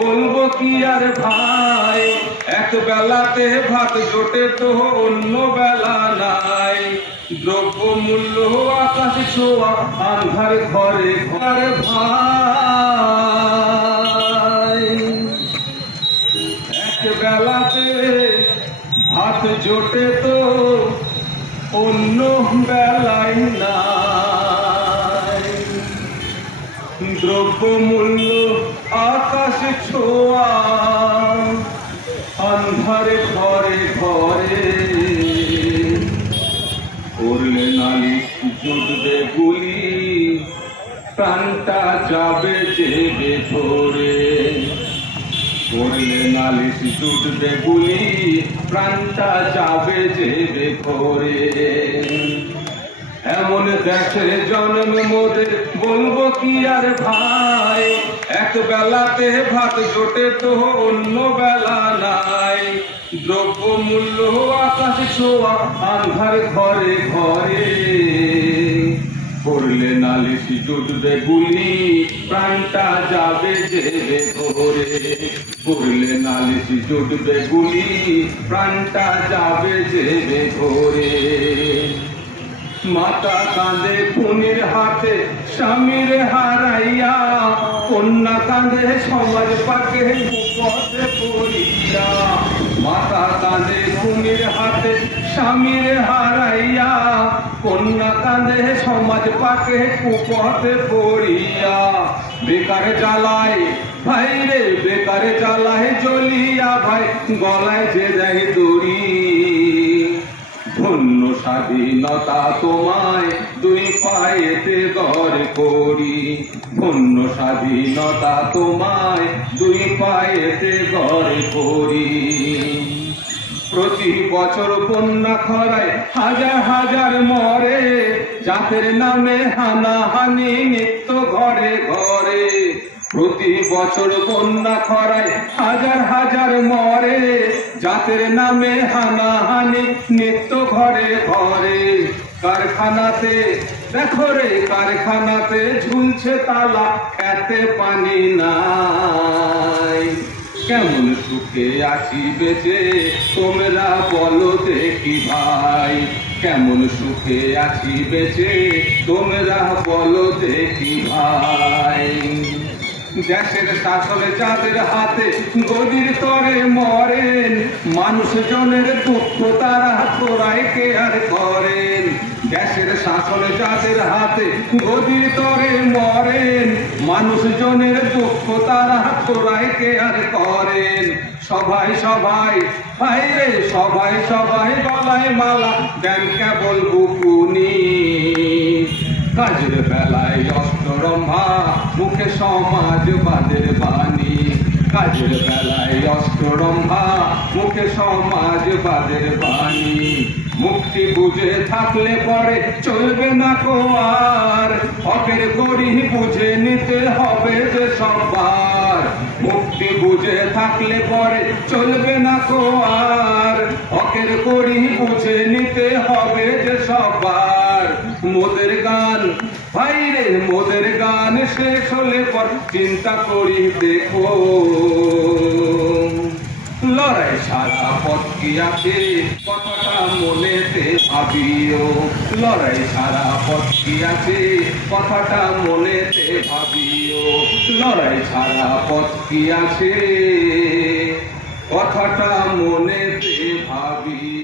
বলবো কি আর ভাই, এক বেলাতে ভাত জোটে তো অন্য বেলা নাই। দ্রব্য মূল্য আকাশ ছোঁয়া, আন্ধার ঘরে ঘরে ভাই। এক বেলাতে ভাত জোটে তো অন্য বেলায় নাই। দ্রব্য মূল্য আকাশ ছোঁয়া, আন্ধারে ঘরে ঘরে। করলে নালিশ জুটবে গুলি, প্রাণটা যাবে যে ভেতরে। করলে নালিশ জুটবে গুলি, প্রাণটা যাবে যে ভেতরে। এমন দেশে জন্ম মোদের, বলবো কি আর ভাই, এক বেলাতে ভাত জোটে তো অন্য বেলা নাই। দ্রব্য মূল্য আকাশ ছোঁয়া, আন্ধার ঘরে ঘরে। করলে নালিশ জুটবে গুলি, প্রাণটা যাবে যে ভেতরে। করলে নালিশ জুটবে গুলি, প্রাণটা যাবে যে ভেতরে। মাতা কাঁদে খুনির হাতে স্বামীর হারাইয়া, কন্যা কাঁদে সমাজ পাকে বিপদে পড়িয়া। মাতা কাঁদে খুনির হাতে স্বামীর হারাইয়া, কন্যা কাঁদে সমাজ পাকে কুপথে পড়িয়া। বেকার জ্বালায় ভাই রে, বেকার জ্বালায় জ্বলিয়া ভাই, গলায় যে দেয় দড়ি। ধন্য স্বাধীনতা তোমায় দুই পায়েতে গড়ে করি। ধন্য স্বাধীনতা তোমায় দুই পায়েতে গড়ে করি। প্রতি বছর বন্যা খরায় হাজার হাজার মরে, জাতের নামে হানাহানি নিত্য ঘরে ঘরে। প্রতি বছর বন্যা খরায় হাজার হাজার মরে, জাতের নামে হানাহানি নিত্য ঘরে ঘরে। কারখানাতে দেখো রে, কারখানাতে ঝুলছে তালা, খেতে পানি নাই। কেমন সুখে আছি বেঁচে তোমরা বলো দেখি ভাই, কেমন সুখে আছি বেঁচে তোমরা বলো দেখি ভাই। দেশের শাসন যাদের হাতে গদির তরে মরেন, মানুষজনের দুঃখ তারা তোরাই কেয়ার করেন। দেশের শাসন যাদের হাতে গদির তরে মরেন, মানুষজনের দুঃখ তারা তোরাই কেয়ার করেন। সবাই সবাই ভাই রে, সবাই সবাই গলায় মালা দেন কেবল বুকুনি। কাজের বেলায় অষ্টরম্ভা, মুখে সমাজবাদের বাণী। কাজের বেলায় অষ্টরম্ভা, মুখে সমাজবাদের বাণী। মুক্তি বুঝে থাকলে পরে চলবে না কো আর, হকের করি বুঝে নিতে হবে যে সবার। মুক্তি বুঝে থাকলে পরে চলবে না কো আর, হকের করি বুঝে নিতে হবে যে সবার। মোদের গান ভাই রে, মোদের গান শেষ হলে পর চিন্তা করি দেখো। লড়াই সারা পথ কি আছে কথাটা মনেতে ভাবিও। লড়াই সারা পথ কি আছে কথাটা মনেতে ভাবিও। লড়াই সারা পথ কি আছে কথাটা মনেতে ভাবিও।